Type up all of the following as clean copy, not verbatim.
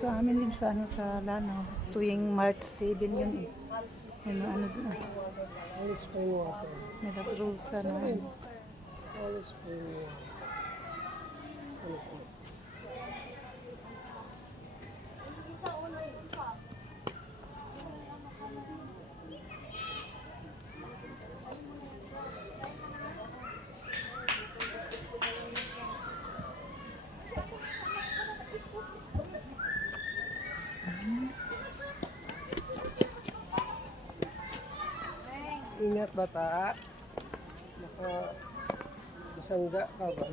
Sa amin din sa sa Lanao, tuwing March 7 yun eh. Ano na, All spring water. nag-approve sa na ano. All spring water. Ano po? Ingat bata. Naka masangga ka ba?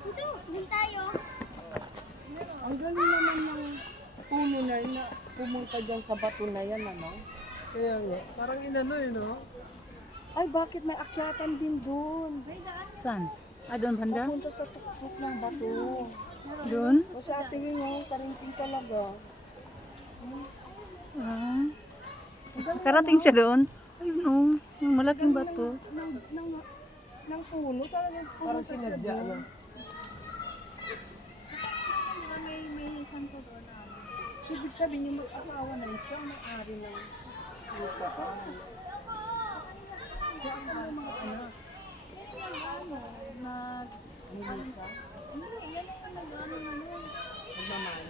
Dito, din tayo. Ang galing naman ng puno na yun na pumunta dyan sa bato na yan, ano? Kaya nga, parang inano eh, no? Ay, bakit may akyatan din doon? Saan? Ah, doon banda? Pupunta sa tuktok ng bato. Doon? O sa tingin mo, karinting talaga. Ah. Karating siya doon. Ayun oh, yung malaking bato. Ng puno, talagang Parang pumunta siya sinadya, doon. ano? May santo doon. Ibig sabihin yung asawa na yun, siya ang may-ari ng lupa. Siya ang mga anak. Nilisa. Yan ang nag-ano naman. Magmamahal.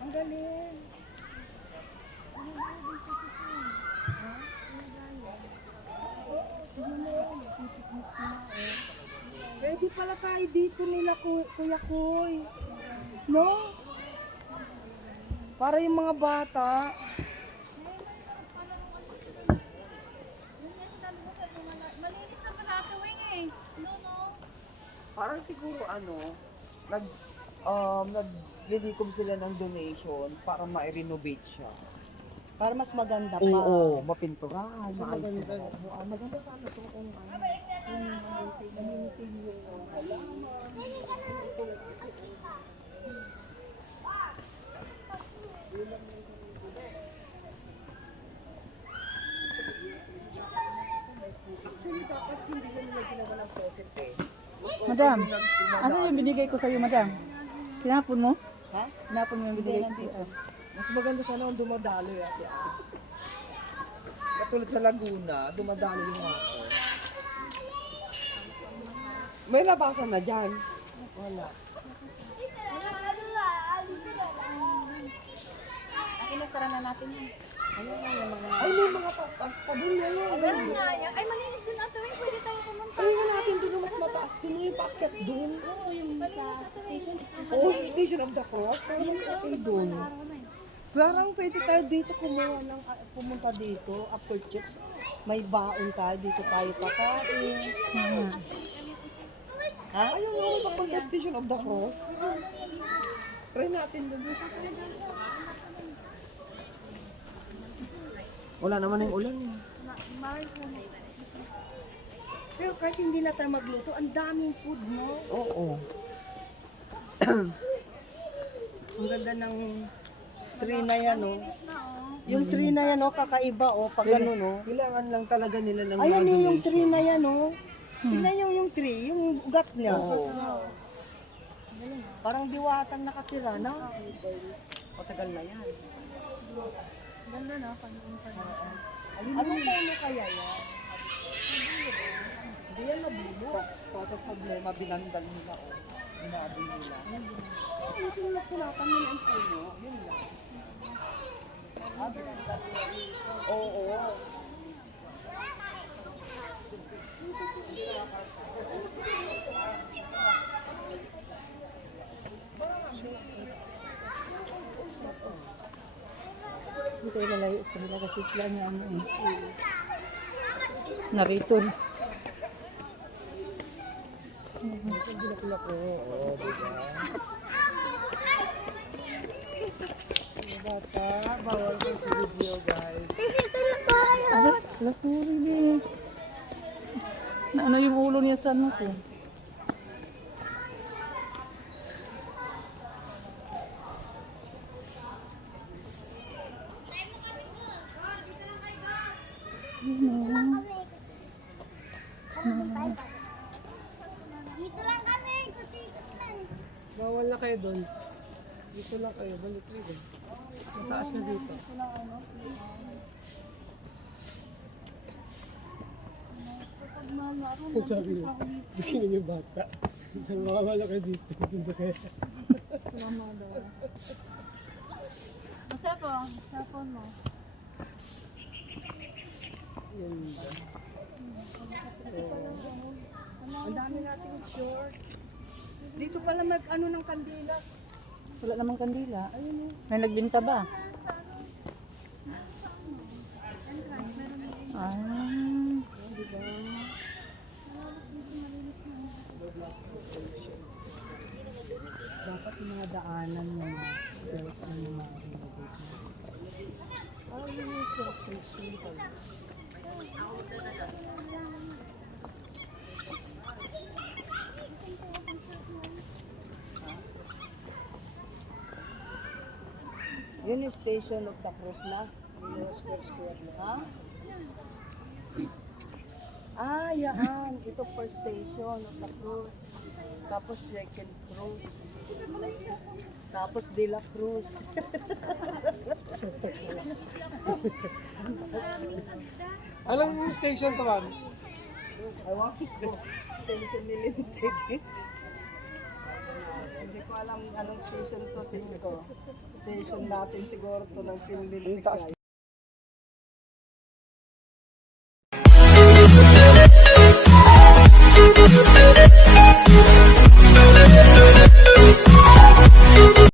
Ang galing. Pwede pala tayo dito nila, Kuya Kuy. No? Para yung mga bata. Malinis na pala tuwing eh. No. Parang siguro naglilikom sila ng donation para ma-renovate siya. Para mas maganda pa. Oo, mapinturahan, Maganda. maganda sana ito kung Actually, dapat hindi ko nila ginawa ng faucet eh. Madam, asan yung binigay ko sa'yo, madam? Kinapon mo? Ha? Kinapon mo yung binigay ko sa'yo. mas maganda sana kung dumadalo yan. Katulad sa Laguna, dumadalo yung water. May labasan na dyan. Wala. Akin na, sara na natin yun. Ay, may mga pabon na yan. Meron nga yan. Ay, malinis din ang tuwing. Pwede tayo pumunta. Ay, nga natin doon mas mataas. Doon yung paakyat doon. Oo, yung sa station. Oo, sa Station of the Cross. Pero magkakay doon. Parang pwede tayo dito kumuha ng pumunta dito after church. May baon tayo dito tayo pakain. Ha? Ayaw nga ako papunta Station of the Cross. Try natin doon. Wala naman yung ulan. Pero kahit hindi na tayo magluto, ang daming food, no? Oo. Ang ganda ng tree na yan, no? Yung tree na yan, no? Kakaiba, oh. Pag ano, no? Kailangan lang talaga nila ng Ayan mga yung donation. tree na yan, no? Tingnan nyo yung tree, yung ugat niya. Oo. Parang diwatang nakatira, no? Matagal na yan. Ganda na, pag-iinpan. Anong puno kaya yan? Hindi yan mabulo. Pasok problema, binandal nila o. Binabi nila. Yung sinulat-sulatan nila ang puno, yun lang. Oo. Hindi tayo lalayo sa nila kasi sila niya ano eh. Narito. Bata, bawal ko sa video, guys. Lasuri ni. Na ano yung ulo niya sa ano ko? Ano? na kayo doon. Dito lang kayo, balik kayo doon. Mataas na dito. Kung sabi niyo, gusto niyo yung bata. Diyan makawala kayo dito. Dito kayo. Masa po, cellphone mo. Yan. Ang dami nating short. Dito pala mag-ano ng kandila. Wala namang kandila. May nagbinta ba? Ah. Dapat yung mga daanan ng mga short ang mga Yun yung first street pala. Yun yung Station of the Cross na. Square na. Ha? Ah, yan. Ito first station of the Cruz. Tapos second Cruz. Tapos De La Cruz. Santa Cruz. Alam mo yung station to, ma'am? Ewan ko. Station ni Lintig. Hindi ko alam anong station to. Station natin siguro to ng Lintig.